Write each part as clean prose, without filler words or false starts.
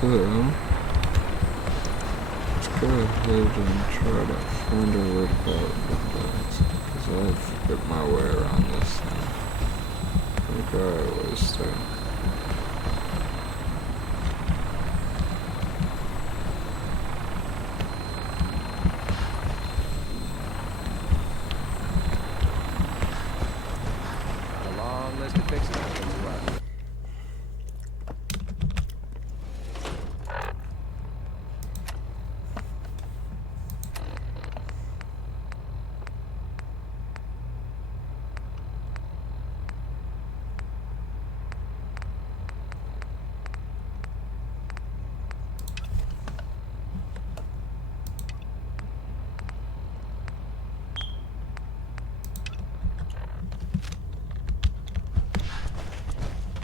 So, let's go ahead and try to find out where the power button is, because I've got my way around this thing. I think I always do. A long list of fixes.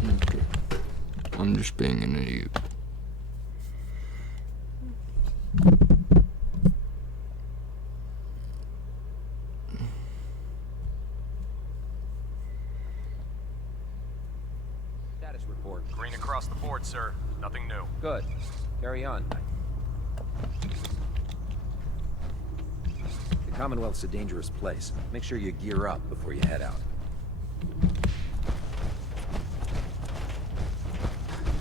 Okay. I'm just being an idiot. Status report. Green across the board, sir. Nothing new. Good. Carry on. The Commonwealth's a dangerous place. Make sure you gear up before you head out.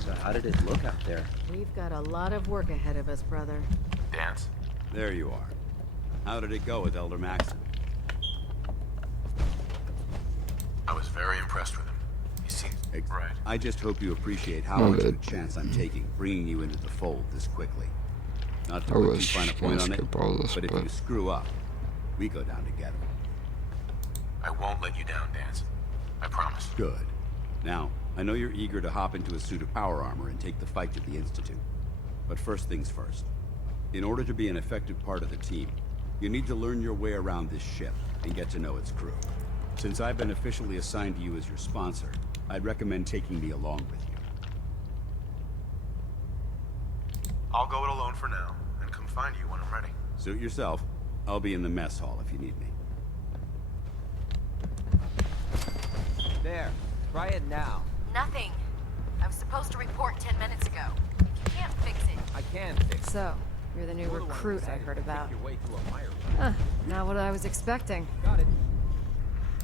So how did it look out there? We've got a lot of work ahead of us, brother. Dance? There you are. How did it go with Elder Maxon? I was very impressed with him. He seems right. I just hope you appreciate how much of a chance I'm taking, bringing you into the fold this quickly. Not to I put too was fine a point on it, skip all this, but if you screw up, we go down together. I won't let you down, Dance. I promise. Good. Now, I know you're eager to hop into a suit of power armor and take the fight to the Institute. But first things first. In order to be an effective part of the team, you need to learn your way around this ship and get to know its crew. Since I've been officially assigned to you as your sponsor, I'd recommend taking me along with you. I'll go it alone for now, and come find you when I'm ready. Suit yourself. I'll be in the mess hall if you need me. There. Try it now. Nothing. I was supposed to report 10 minutes ago. If you can't fix it. I can fix it. So, you're the new You're the one who recruit I decided to heard pick about. your way through a mire. Huh, not what I was expecting. Got it.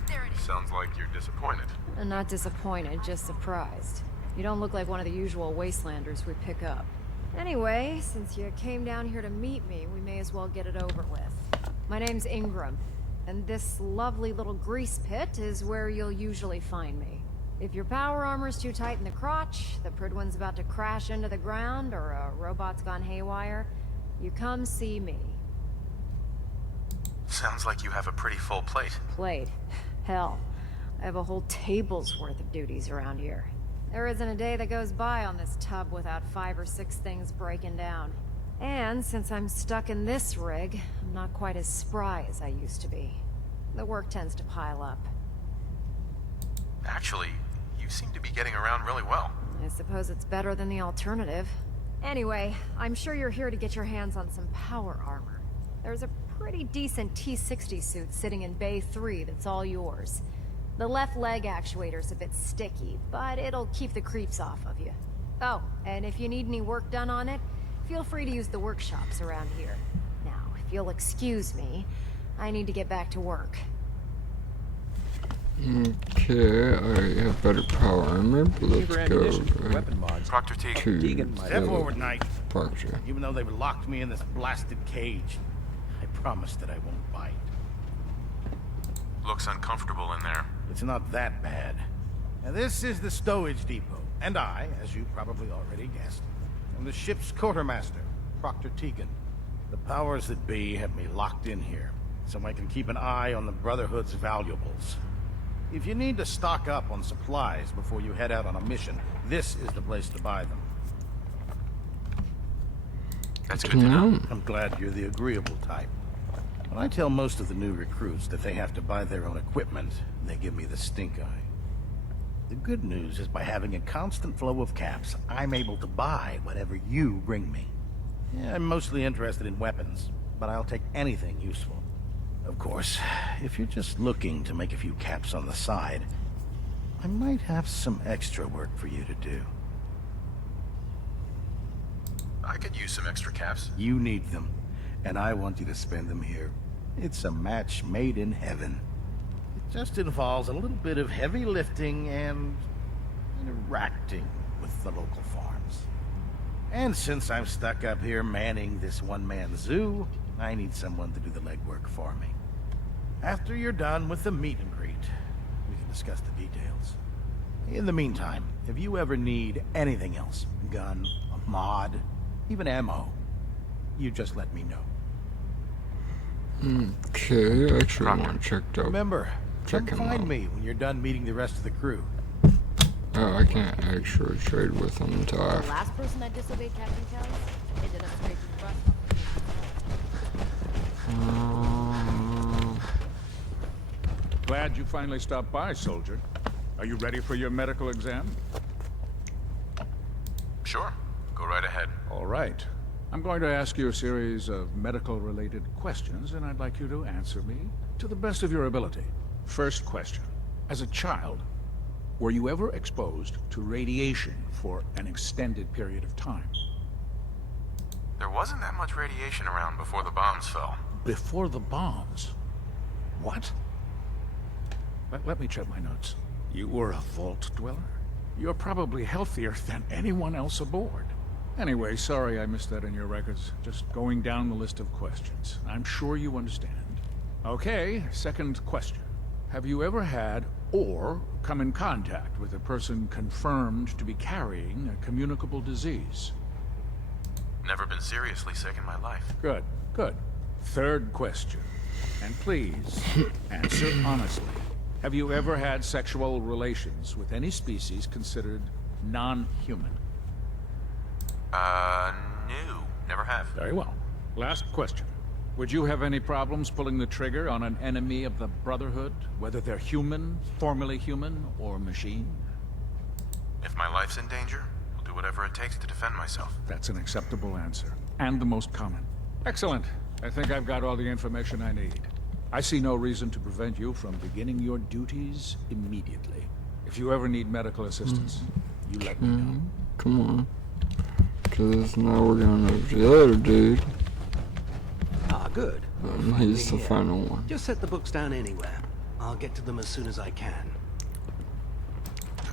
There it is. Sounds like you're disappointed. I'm not disappointed, just surprised. You don't look like one of the usual wastelanders we pick up. Anyway, since you came down here to meet me, we may as well get it over with. My name's Ingram, and this lovely little grease pit is where you'll usually find me. If your power armor's too tight in the crotch, the Pridwan's about to crash into the ground, or a robot's gone haywire, you come see me. Sounds like you have a pretty full plate. Plate. Hell, I have a whole table's worth of duties around here. There isn't a day that goes by on this tub without 5 or 6 things breaking down. And since I'm stuck in this rig, I'm not quite as spry as I used to be. The work tends to pile up. Actually, you seem to be getting around really well. I suppose it's better than the alternative. Anyway, I'm sure you're here to get your hands on some power armor. There's a pretty decent T-60 suit sitting in Bay 3 that's all yours. The left leg actuator's a bit sticky, but it'll keep the creeps off of you. Oh, and if you need any work done on it, feel free to use the workshops around here. Now, if you'll excuse me, I need to get back to work. Okay, I have better power armor, but let's For go ammunition, weapon mods. Proctor T. to Deegan might Step the forward, Knight. Proctor. Even though they've locked me in this blasted cage, I promise that I won't bite. Looks uncomfortable in there. It's not that bad. Now, this is the stowage depot, and I, as you probably already guessed, am the ship's quartermaster, Proctor Tegan. The powers that be have me locked in here, so I can keep an eye on the Brotherhood's valuables. If you need to stock up on supplies before you head out on a mission, this is the place to buy them. That's good to know. I'm glad you're the agreeable type. When I tell most of the new recruits that they have to buy their own equipment, they give me the stink eye. The good news is by having a constant flow of caps, I'm able to buy whatever you bring me. Yeah, I'm mostly interested in weapons, but I'll take anything useful. Of course, if you're just looking to make a few caps on the side, I might have some extra work for you to do. I could use some extra caps. You need them, and I want you to spend them here. It's a match made in heaven. It just involves a little bit of heavy lifting and interacting with the local farms. And since I'm stuck up here manning this one-man zoo, I need someone to do the legwork for me. After you're done with the meet and greet, we can discuss the details. In the meantime, if you ever need anything else, gun, a mod, even ammo, you just let me know. Okay, I actually want checked out. Remember, come Check him find out. me when you're done meeting the rest of the crew. Oh, I can't actually trade with him until The after. last person that disobeyed Captain Kelly ended up scraping the rust off. Glad you finally stopped by, soldier. Are you ready for your medical exam? Sure. Go right ahead. All right. I'm going to ask you a series of medical-related questions, and I'd like you to answer me to the best of your ability. First question. As a child, were you ever exposed to radiation for an extended period of time? There wasn't that much radiation around before the bombs fell. Before the bombs? What? Let me check my notes. You were a vault dweller? You're probably healthier than anyone else aboard. Anyway, sorry I missed that in your records. Just going down the list of questions. I'm sure you understand. Okay, second question. Have you ever had or come in contact with a person confirmed to be carrying a communicable disease? Never been seriously sick in my life. Good, good. Third question. And please, answer honestly. Have you ever had sexual relations with any species considered non-human? No. Never have. Very well. Last question. Would you have any problems pulling the trigger on an enemy of the Brotherhood, whether they're human, formerly human, or machine? If my life's in danger, I'll do whatever it takes to defend myself. That's an acceptable answer, and the most common. Excellent. I think I've got all the information I need. I see no reason to prevent you from beginning your duties immediately. If you ever need medical assistance, you let me know. Come on. Because now we're going over to the other dude. Ah, good. And he's the final one. Just set the books down anywhere. I'll get to them as soon as I can.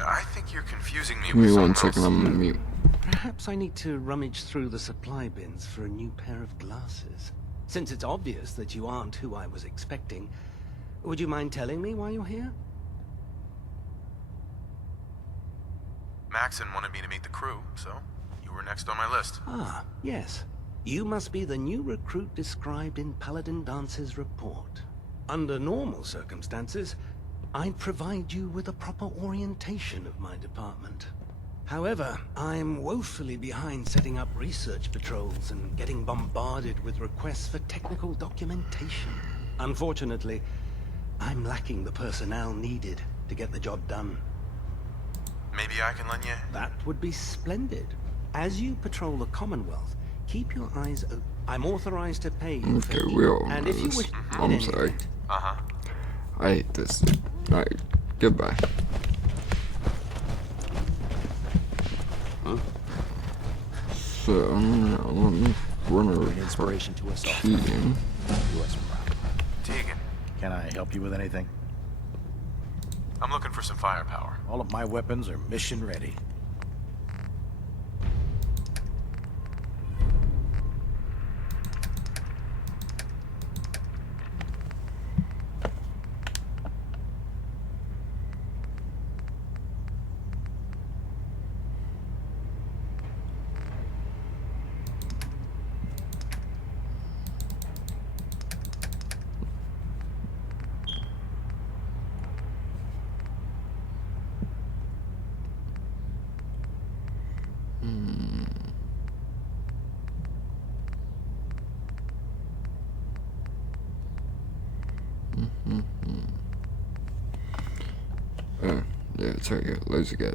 I think you're confusing me Give me with one someone second, else. I'm gonna mute. Perhaps I need to rummage through the supply bins for a new pair of glasses. Since it's obvious that you aren't who I was expecting, would you mind telling me why you're here? Maxon wanted me to meet the crew, so you were next on my list. Ah, yes. You must be the new recruit described in Paladin Dance's report. Under normal circumstances, I'd provide you with a proper orientation of my department. However, I'm woefully behind setting up research patrols and getting bombarded with requests for technical documentation. Unfortunately, I'm lacking the personnel needed to get the job done. Maybe I can lend you... That would be splendid. As you patrol the Commonwealth, keep your eyes open. I'm authorized to pay you Okay, fairly, we all and know if you this. wish, I'm in any sorry. event, Uh-huh. I hate this dude. Alright, goodbye. So, let me run a Inspiration to us all. team. Do us proud. Tegan, Can I help you with anything? I'm looking for some firepower. All of my weapons are mission ready. Oh, yeah, it's right here. Laser gut.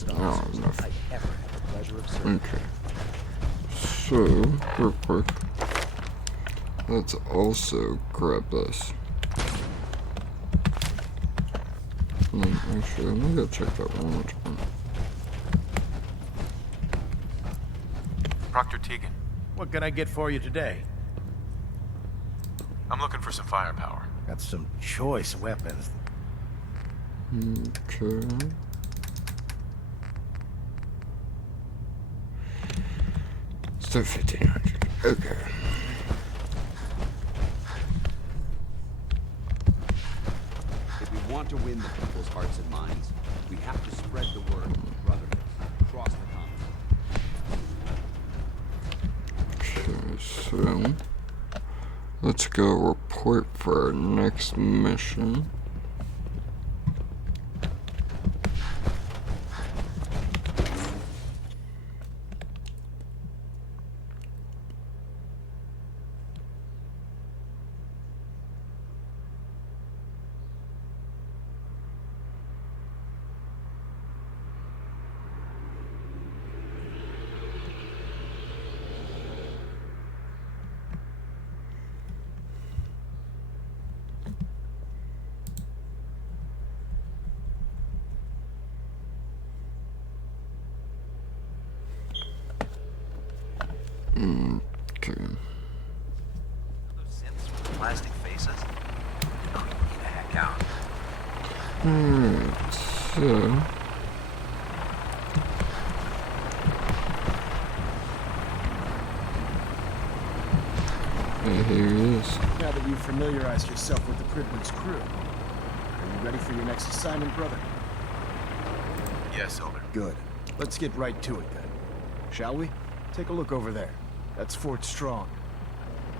finest I don't have officers enough. I've ever had the pleasure of serving. Okay. So, real quick, let's also grab this. Actually, let me go check that one more time. Proctor Tegan, What can I get for you today? I'm looking for some firepower. Got some choice weapons. Okay. Still 1500. Okay. If we want to win the people's hearts and minds, we have to spread the word of brotherhood across the continent. Okay, so let's go report for our next mission. Okay. Those synths with plastic faces? Oh, get the heck out. Alright, so here he is. Now that you've familiarized yourself with the Pridman's crew, are you ready for your next assignment, brother? Yes, Elder. Good. Let's get right to it then. Shall we? Take a look over there. That's Fort Strong.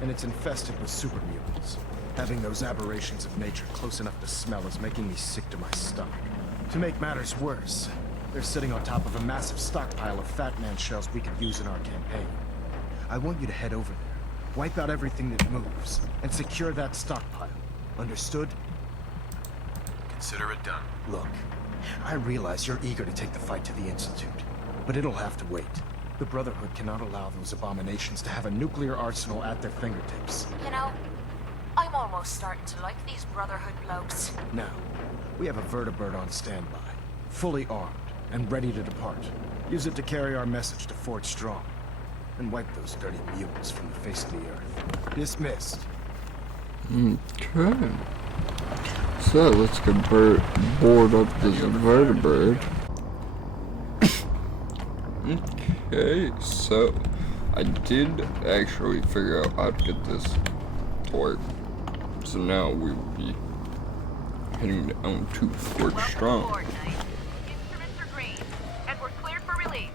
And it's infested with super mutants. Having those aberrations of nature close enough to smell is making me sick to my stomach. To make matters worse, they're sitting on top of a massive stockpile of Fat Man shells we could use in our campaign. I want you to head over there, wipe out everything that moves, and secure that stockpile. Understood? Consider it done. Look, I realize you're eager to take the fight to the Institute, but it'll have to wait. The Brotherhood cannot allow those abominations to have a nuclear arsenal at their fingertips. You know, I'm almost starting to like these Brotherhood blokes. Now, we have a vertibird on standby, fully armed, and ready to depart. Use it to carry our message to Fort Strong, and wipe those dirty mutants from the face of the earth. Dismissed. Okay. So let's go board up this vertibird. Okay, so I did actually figure out how to get this to work. So now we will be heading down to Fort Strong. Instruments are green, and we're cleared for release.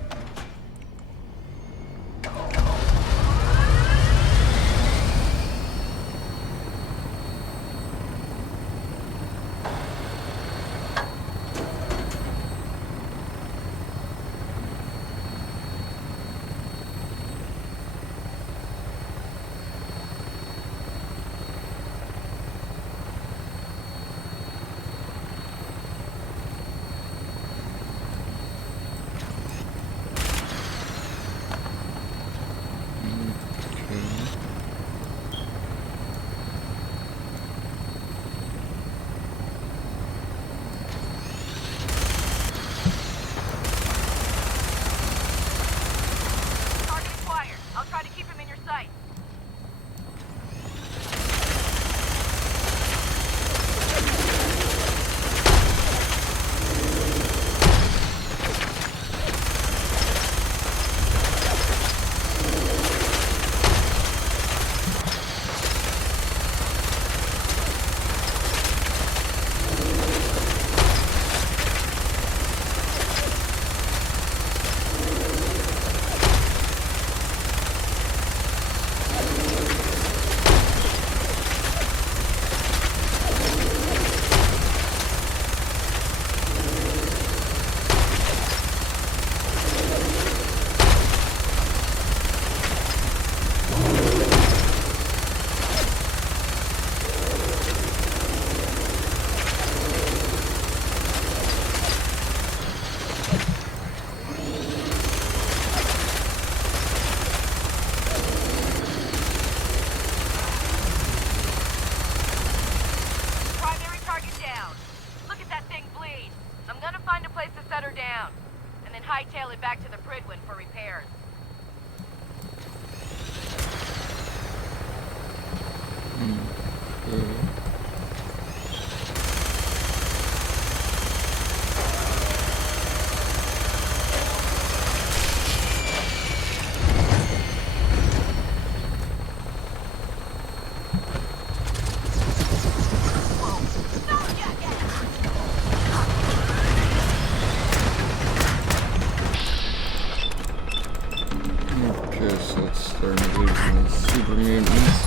These super mutants.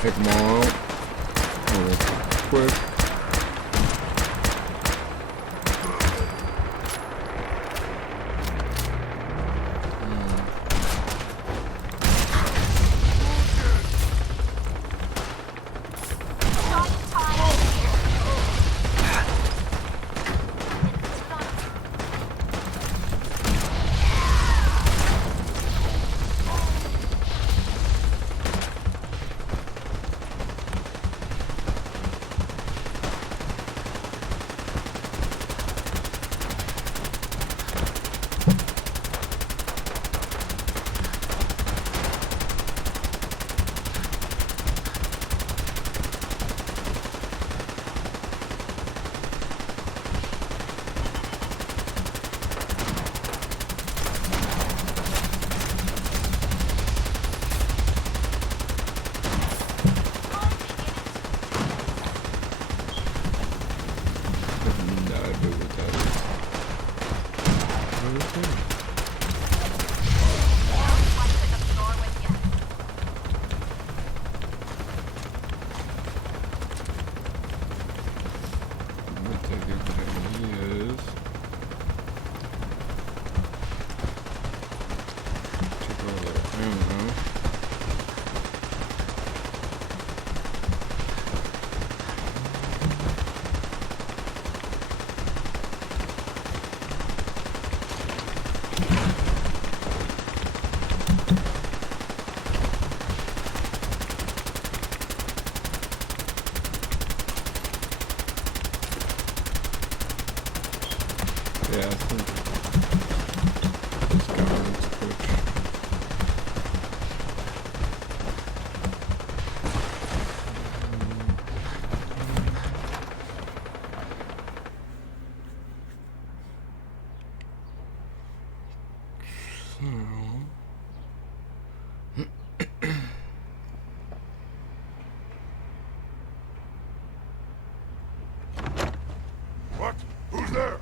Take them all out. Real quick. Yeah, I think this government's quick. What? Who's there?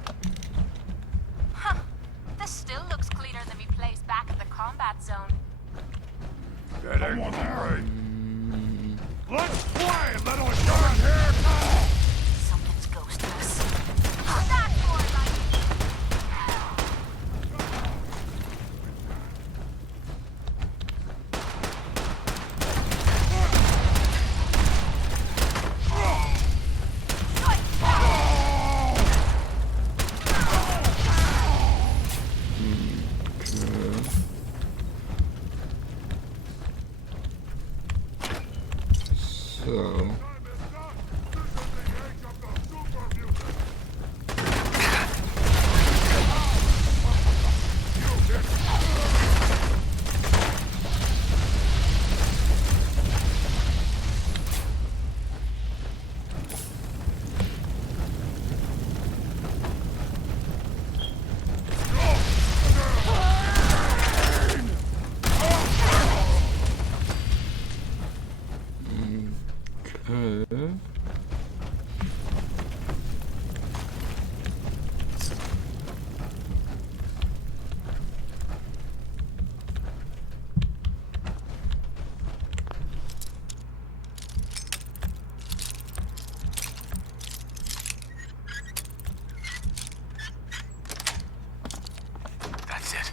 Huh. This still looks cleaner than we placed back in the combat zone. That ain't right. Let's play, little short hair. Something's ghosting us. What's that for, like? So That's it.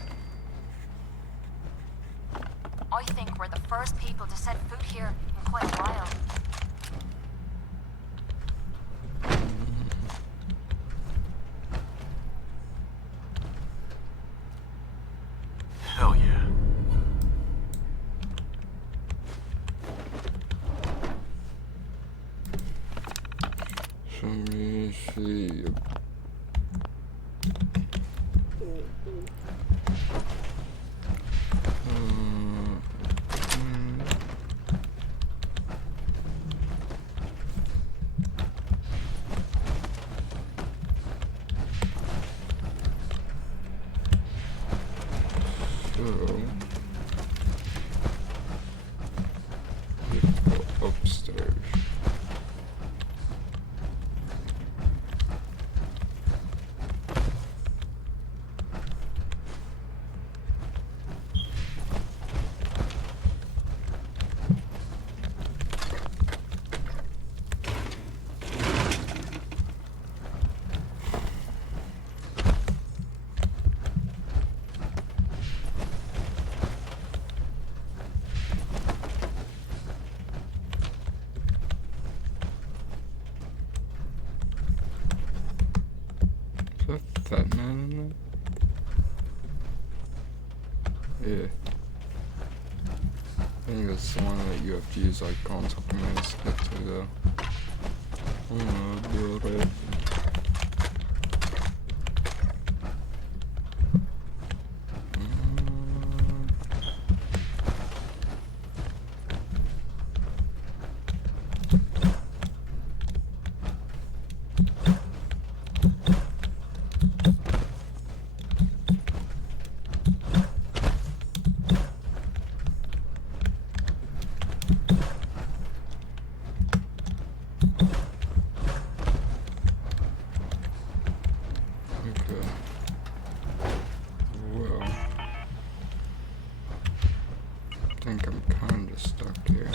I think we're the first people to set foot here in quite a while. Hell yeah. let me see. Go upstairs. fat man in there? Yeah. I think that's the one that you have to use like on top of my skip to go. I'm gonna build it. I think I'm kinda stuck here.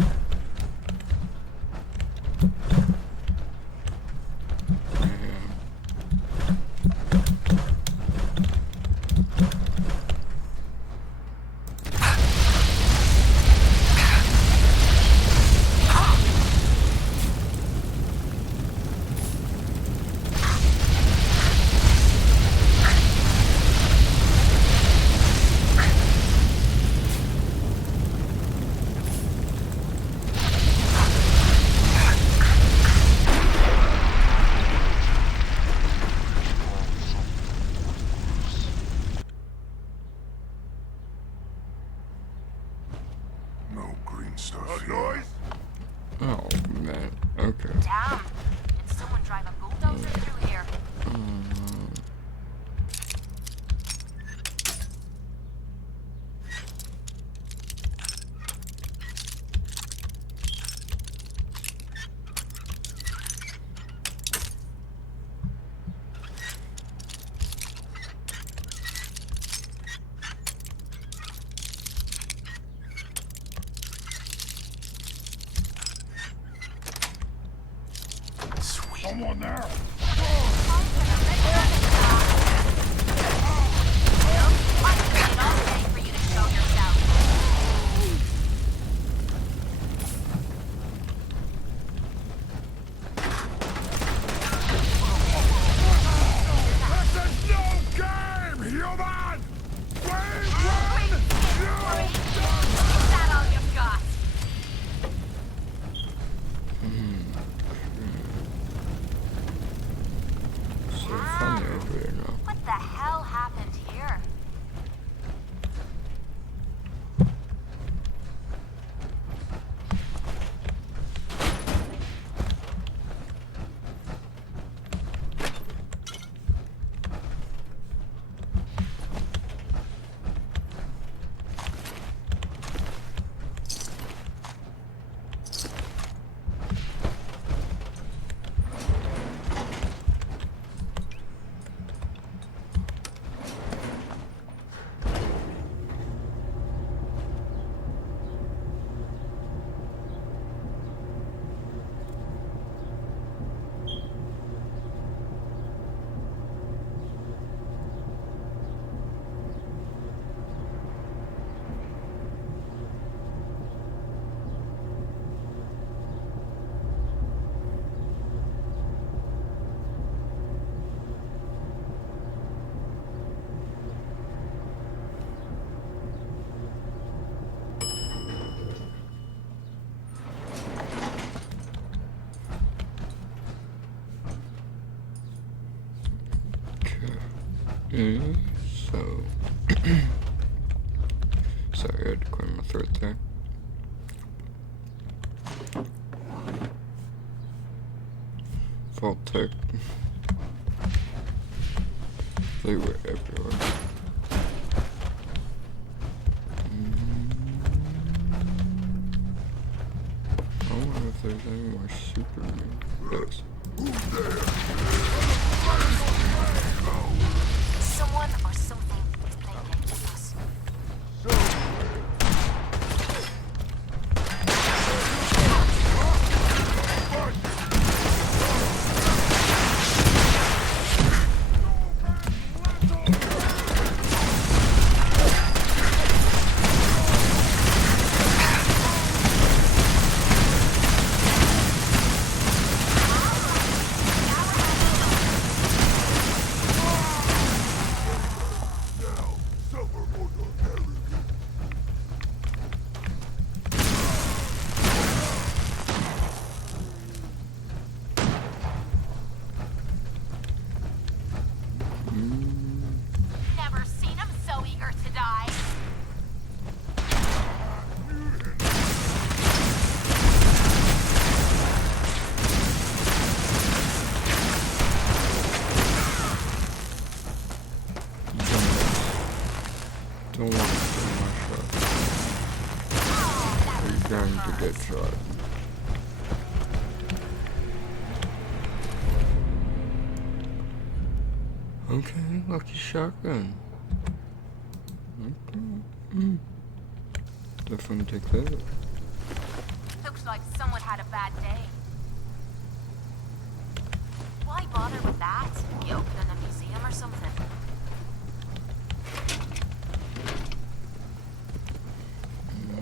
No green stuff here. Oh man, okay. Damn. Did someone drive a bulldozer through here? Someone there! This is no game, human! Wait, Is that all you've got? So funny over here now. What the hell happened here? So sorry, I had to clear my throat there. Vault Tech. They were everywhere. I wonder if there's any more Superman. Yes. Someone or something is playing games with us. going to get shot. Okay, lucky shotgun. Okay. Definitely take that. Looks like someone had a bad day. Why bother with that? You open in a museum or something?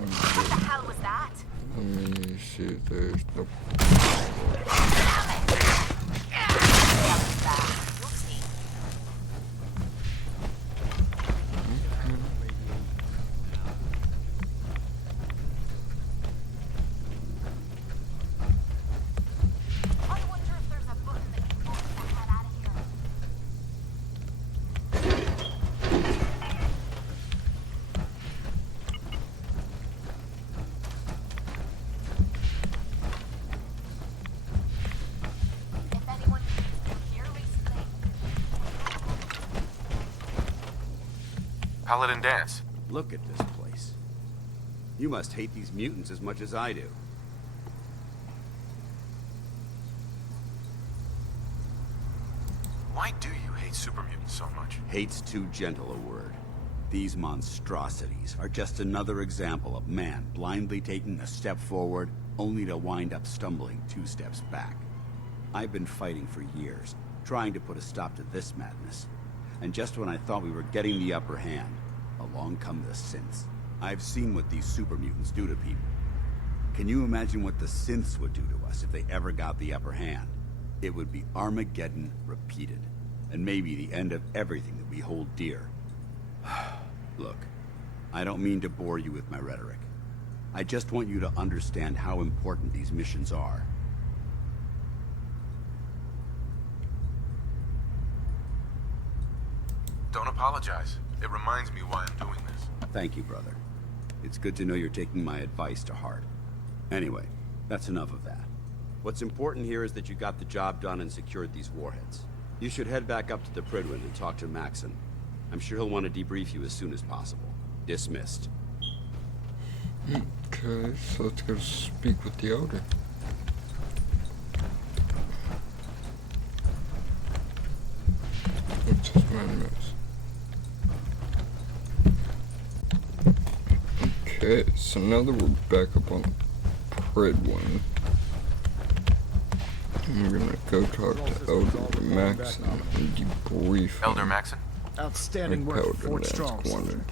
What the hell was that? Let me see if there's no. Damn it! That was bad. You'll see. I wonder if there's a button that can force the hell out of here. If anyone has been here recently, Paladin Dance. Look at this place. You must hate these mutants as much as I do. Why do you hate super mutants so much? Hate's too gentle a word. These monstrosities are just another example of man blindly taking a step forward, only to wind up stumbling 2 steps back. I've been fighting for years, trying to put a stop to this madness. And just when I thought we were getting the upper hand, along come the synths. I've seen what these super mutants do to people. Can you imagine what the synths would do to us if they ever got the upper hand? It would be Armageddon repeated, and maybe the end of everything that we hold dear. Look, I don't mean to bore you with my rhetoric. I just want you to understand how important these missions are. Don't apologize. It reminds me why I'm doing this. Thank you, brother. It's good to know you're taking my advice to heart. Anyway, that's enough of that. What's important here is that you got the job done and secured these warheads. You should head back up to the Prydwen and talk to Maxon. I'm sure he'll want to debrief you as soon as possible. Dismissed. Okay, so let's go speak with the Elder. What's his man miss? Okay, so now that we're back up on Prydwen, we're gonna go talk to Elder Maxon and debrief Elder him. Maxon? Outstanding Like work, Paladin Fort Dance Strong. wanted.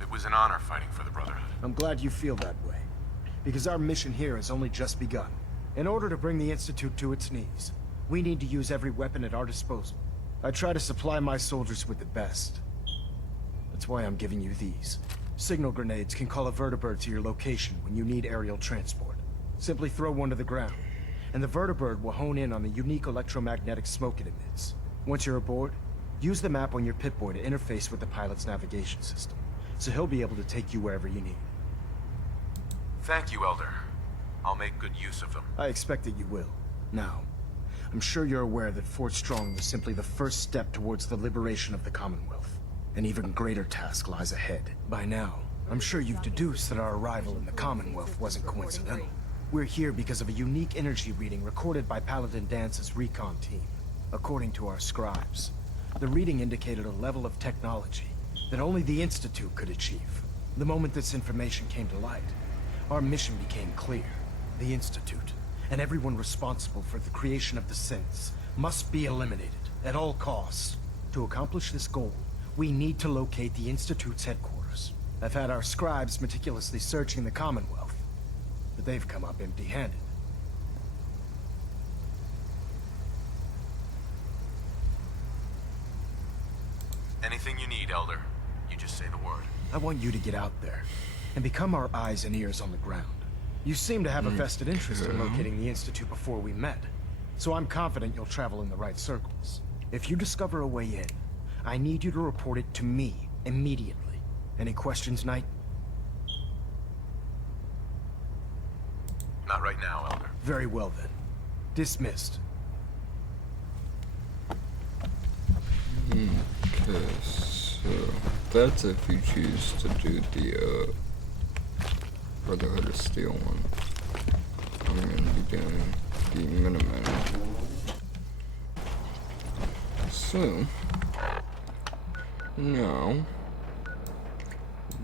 It was an honor fighting for the Brotherhood. I'm glad you feel that way, because our mission here has only just begun. In order to bring the Institute to its knees, we need to use every weapon at our disposal. I try to supply my soldiers with the best. That's why I'm giving you these. Signal grenades can call a vertibird to your location when you need aerial transport. Simply throw one to the ground, and the vertibird will hone in on the unique electromagnetic smoke it emits. Once you're aboard, use the map on your Pip-Boy to interface with the pilot's navigation system, so he'll be able to take you wherever you need. Thank you, Elder. I'll make good use of them. I expect that you will. Now, I'm sure you're aware that Fort Strong was simply the first step towards the liberation of the Commonwealth. An even greater task lies ahead. By now, I'm sure you've deduced that our arrival in the Commonwealth wasn't coincidental. We're here because of a unique energy reading recorded by Paladin Dance's recon team. According to our scribes, the reading indicated a level of technology that only the Institute could achieve. The moment this information came to light, our mission became clear. The Institute, and everyone responsible for the creation of the synths, must be eliminated at all costs. To accomplish this goal, we need to locate the Institute's headquarters. I've had our scribes meticulously searching the Commonwealth, but they've come up empty-handed. Anything you need, Elder. You just say the word. I want you to get out there and become our eyes and ears on the ground. You seem to have a vested interest in locating the Institute before we met, so I'm confident you'll travel in the right circles. If you discover a way in, I need you to report it to me immediately. Any questions, Knight? Not right now, Elder. Very well then. Dismissed. Okay, so that's if you choose to do the Brotherhood of Steel one, I'm gonna be doing the Minutemen. So, now,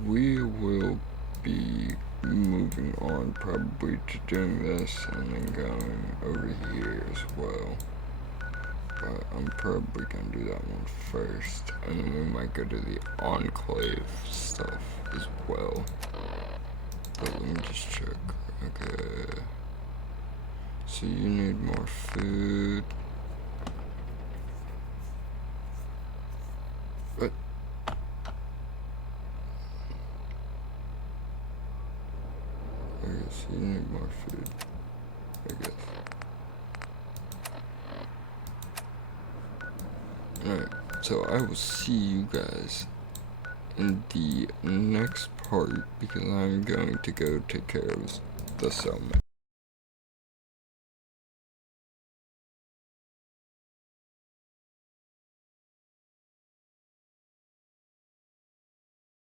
we will be moving on probably to doing this and then going over here as well. But I'm probably gonna do that one first, and then we might go to the Enclave stuff as well. But let me just check. Okay. So you need more food. What? Okay, so you need more food, I guess. Alright, so I will see you guys in the next part because I'm going to go take care of the settlement.